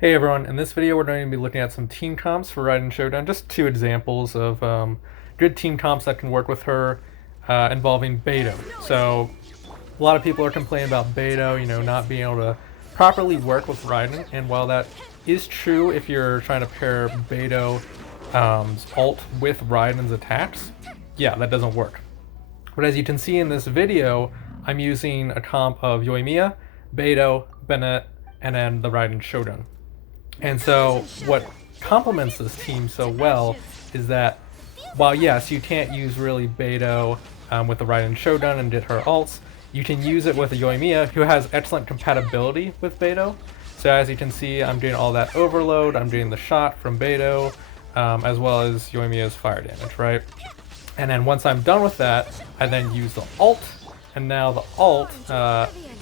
Hey everyone, in this video we're going to be looking at some team comps for Raiden Showdown, just two examples of good team comps that can work with her involving Beidou. So a lot of people are complaining about Beidou, not being able to properly work with Raiden, and while that is true if you're trying to pair Beidou's ult with Raiden's attacks, yeah, that doesn't work. But as you can see in this video, I'm using a comp of Yoimiya, Beidou, Bennett, and then the Raiden Shodan. And so what complements this team so well is that while yes, you can't use really Beidou with the Raiden Shodan and get her ults, you can use it with a Yoimiya who has excellent compatibility with Beidou. So as you can see, I'm doing all that overload, I'm doing the shot from Beidou, as well as Yoimiya's fire damage, right? And then once I'm done with that, I then use the ult, and now the ult,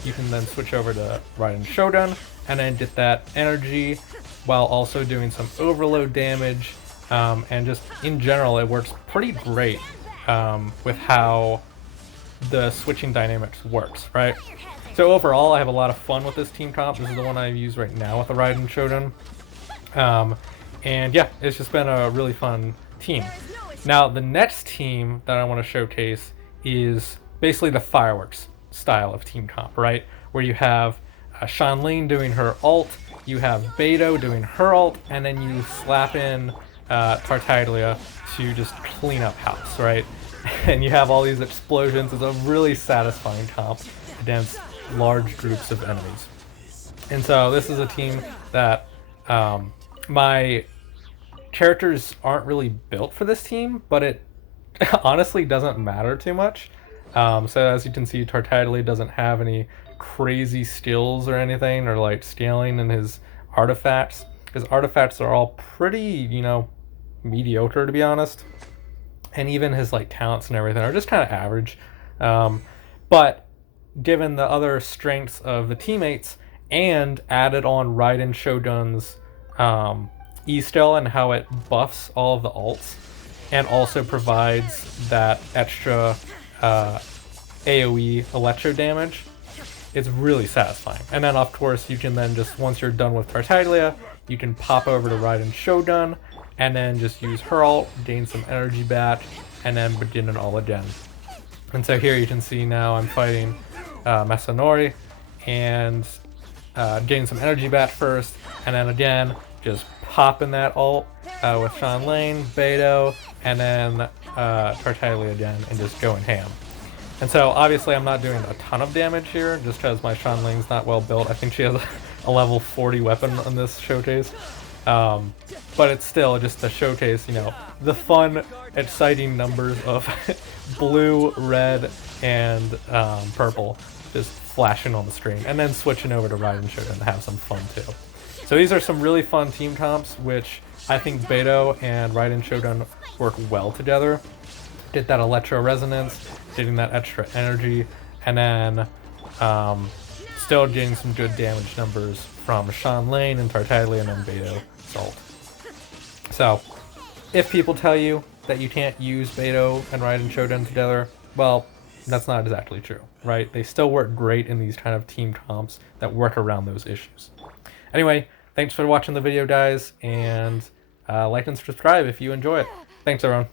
you can then switch over to Raiden Shodan, and then get that energy while also doing some overload damage, and just in general it works pretty great with how the switching dynamics works, right? So overall I have a lot of fun with this team comp. This is the one I use right now with the Raiden Shodan. And yeah, it's just been a really fun team. Now the next team that I want to showcase is basically the fireworks style of team comp, right? Where you have Shanlin doing her ult, you have Beidou doing her ult, and then you slap in Tartaglia to just clean up house, right? And you have all these explosions. It's a really satisfying comp against large groups of enemies. And so this is a team that my characters aren't really built for this team, but it honestly doesn't matter too much. So as you can see, Tartaglia doesn't have any crazy skills or anything, or like scaling in his artifacts. His artifacts are all pretty, mediocre to be honest. And even his like talents and everything are just kind of average. But given the other strengths of the teammates and added on Raiden Shogun's E-Still and how it buffs all of the ults and also provides that extra AoE electro damage, it's really satisfying. And then of course you can then just, once you're done with Tartaglia, you can pop over to Raiden Shogun and then just use her ult, gain some energy back, and then begin it all again. And so here you can see now I'm fighting Masanori and getting some energy back first, and then again just popping that ult with Shanlin, Beidou, and then Tartaglia again, and just going ham. And so obviously I'm not doing a ton of damage here just because my Shanling's not well built. I think she has a level 40 weapon on this showcase. But it's still just a showcase, the fun, exciting numbers of blue, red, and purple just flashing on the screen, and then switching over to Raiden Shogun to have some fun too. So these are some really fun team comps, which I think Beidou and Raiden Shogun work well together. Get that electro resonance, getting that extra energy, and then still getting some good damage numbers from Shanlin and Tartaglia and then Beidou ult. So if people tell you that you can't use Beidou and Raiden Shogun together, well, that's not exactly true, right? They still work great in these kind of team comps that work around those issues. Anyway, thanks for watching the video, guys, and like and subscribe if you enjoy it. Thanks, everyone.